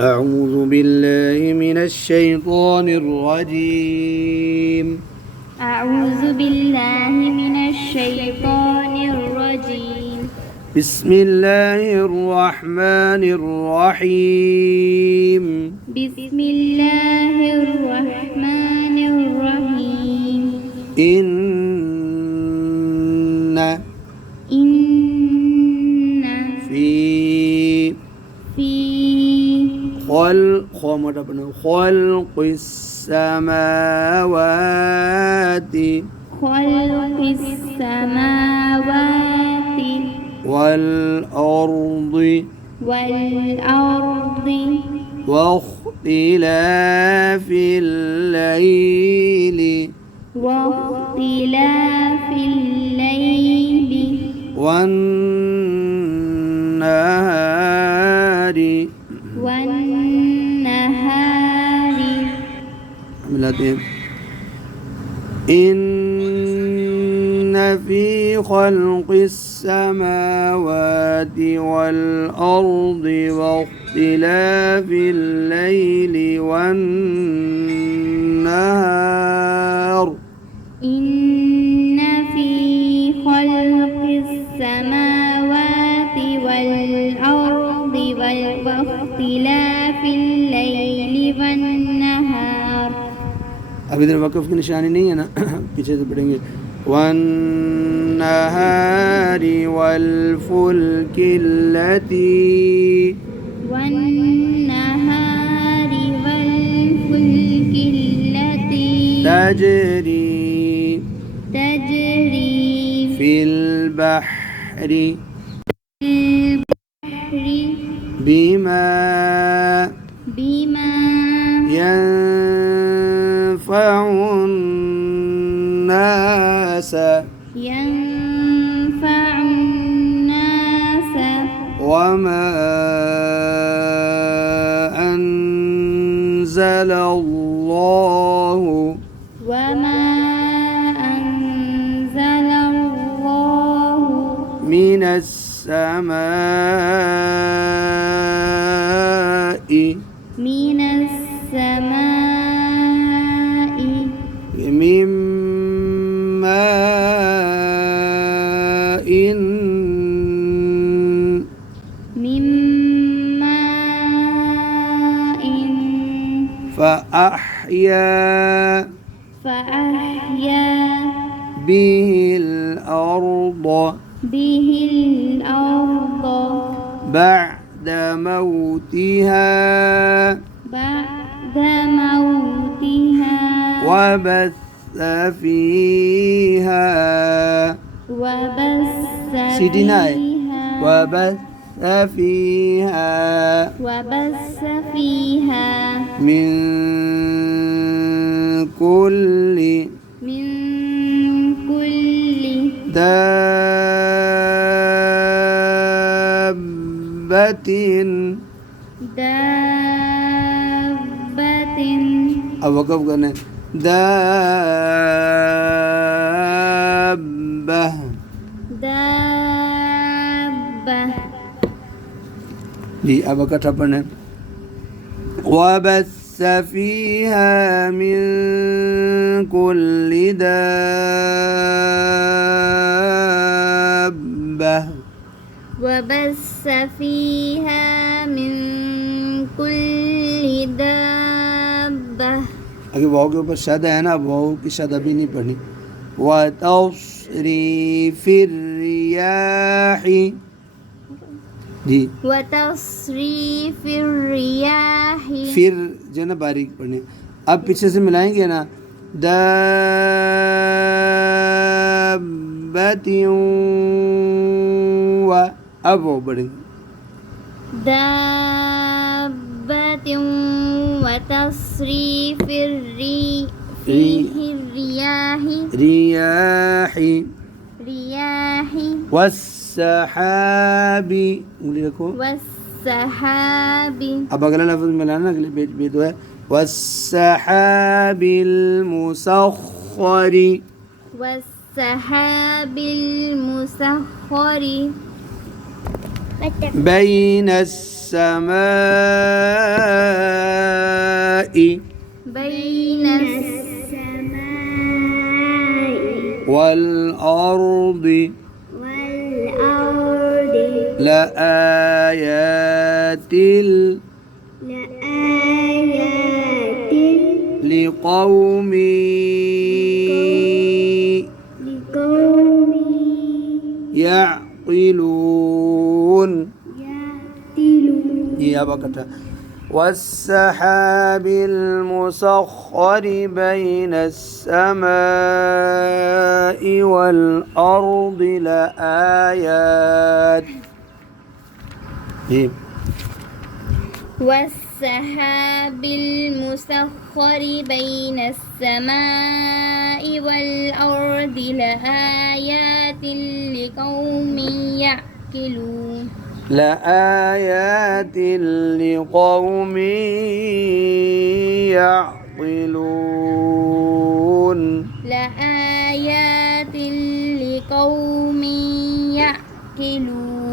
أعوذ بالله من الشيطان الرجيم. أعوذ بالله من الشيطان الرجيم. بسم الله الرحمن الرحيم. بسم الله الرحمن الرحيم. إن في خلق السماوات والأرض واختلاف الليل والنهار إن في خلق السماوات والأرض واختلاف الليل والنهار إن في خلق السماوات والأرض واختلاف الليل والنهار. अब इधर वक़फ़ की निशानी नहीं है ना, पीछे से पढ़ेंगे वन्नहारी वल्फुल्कि लती तजरी फिल बहरी बिमा ينفع الناس وما أنزل الله من السماء من ماء فأحيا به الأرض بعد موتها وبث فيها من كل دابة अब वक़फ़ करना है दाब्बा जी अब इकट्ठा पढ़ना है वबस्स फीहा मिन कुल्लि दाब्बा وبث فيها من كل دابة. आगे वाव के ऊपर शद है ना, वाव की शद अभी नहीं पढ़नी. वतस्रीफिर रियाही जी वतस्रीफिर रियाही फिर जो ना बारीक पढ़ने. अब पीछे से मिलाएंगे ना दाब्बतिन व अब वो बढ़ेंगे दाब्बतिन वतस्रीफिर रियाही वस्सहाबी उंगली रखो वस्सहाबी. अब अगला लफ्ज़ मिलाना, अगले बेट है वस्सहाबिल मुसख्खरी वस्सहाबिल मुसख्खरी बैन السماء بين السماء والأرض والأرض لآيات لآيات لقوم لقوم يعقلون. يعقلون. يا بكتا والسحاب المسخر بين السماء والأرض لآيات. والسحاب المسخر بين السماء والأرض لآيات لقوم يعقلون. لآيات لقوم يعقلون. لآيات لقوم يعقلون.